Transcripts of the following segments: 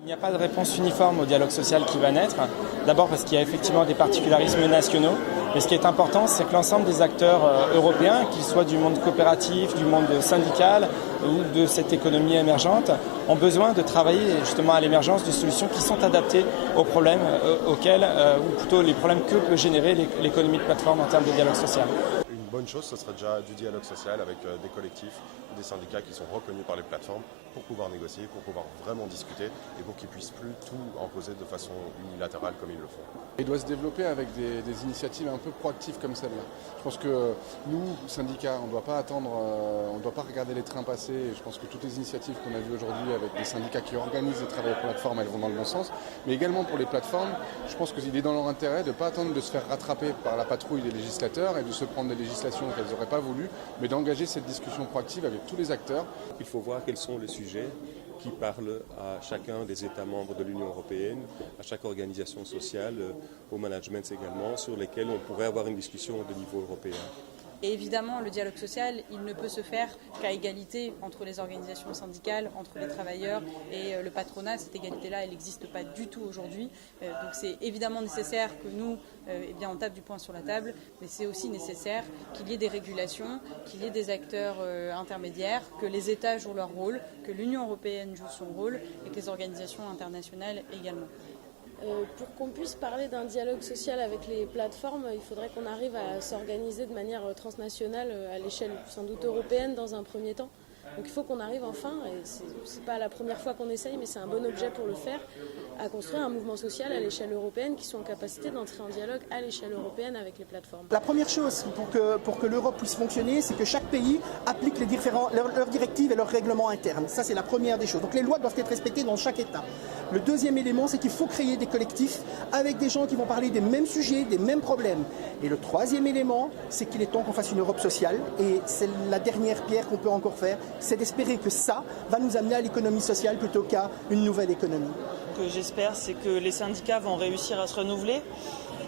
Il n'y a pas de réponse uniforme au dialogue social qui va naître. D'abord parce qu'il y a effectivement des particularismes nationaux. Mais ce qui est important, c'est que l'ensemble des acteurs européens, qu'ils soient du monde coopératif, du monde syndical ou de cette économie émergente, ont besoin de travailler justement à l'émergence de solutions qui sont adaptées aux problèmes auxquels, ou plutôt les problèmes que peut générer l'économie de plateforme en termes de dialogue social. Une bonne chose, ce serait déjà du dialogue social avec des collectifs, des syndicats qui sont reconnus par les plateformes pour pouvoir négocier, pour pouvoir vraiment discuter et pour qu'ils ne puissent plus tout imposer de façon unilatérale comme ils le font. Il doit se développer avec des initiatives un peu proactives comme celle-là. Je pense que nous, syndicats, on ne doit pas attendre, on ne doit pas regarder les trains passer. Et je pense que toutes les initiatives qu'on a vues aujourd'hui avec des syndicats qui organisent le travail aux plateformes, elles vont dans le bon sens. Mais également pour les plateformes, je pense qu'il est dans leur intérêt de ne pas attendre de se faire rattraper par la patrouille des législateurs et de se prendre des législations qu'elles n'auraient pas voulu, mais d'engager cette discussion proactive avec tous les acteurs. Il faut voir quels sont les sujets qui parlent à chacun des États membres de l'Union européenne, à chaque organisation sociale, au management également, sur lesquels on pourrait avoir une discussion de niveau européen. Et évidemment, le dialogue social, il ne peut se faire qu'à égalité entre les organisations syndicales, entre les travailleurs et le patronat. Cette égalité-là, elle n'existe pas du tout aujourd'hui. Donc c'est évidemment nécessaire que nous, on tape du poing sur la table, mais c'est aussi nécessaire qu'il y ait des régulations, qu'il y ait des acteurs intermédiaires, que les États jouent leur rôle, que l'Union européenne joue son rôle et que les organisations internationales également. Pour qu'on puisse parler d'un dialogue social avec les plateformes, il faudrait qu'on arrive à s'organiser de manière transnationale à l'échelle sans doute européenne dans un premier temps. Donc il faut qu'on arrive enfin, et c'est pas la première fois qu'on essaye, mais c'est un bon objet pour le faire, à construire un mouvement social à l'échelle européenne qui soit en capacité d'entrer en dialogue à l'échelle européenne avec les plateformes. La première chose pour que l'Europe puisse fonctionner, c'est que chaque pays applique leurs directives et leurs règlements internes. Ça, c'est la première des choses. Donc les lois doivent être respectées dans chaque État. Le deuxième élément, c'est qu'il faut créer des collectifs avec des gens qui vont parler des mêmes sujets, des mêmes problèmes. Et le troisième élément, c'est qu'il est temps qu'on fasse une Europe sociale. Et c'est la dernière pierre qu'on peut encore faire, c'est d'espérer que ça va nous amener à l'économie sociale plutôt qu'à une nouvelle économie. Ce que j'espère, c'est que les syndicats vont réussir à se renouveler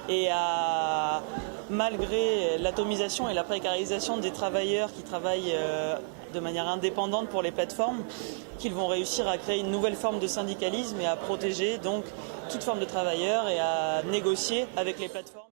et malgré l'atomisation et la précarisation des travailleurs qui travaillent de manière indépendante pour les plateformes, qu'ils vont réussir à créer une nouvelle forme de syndicalisme et à protéger donc toute forme de travailleurs et à négocier avec les plateformes.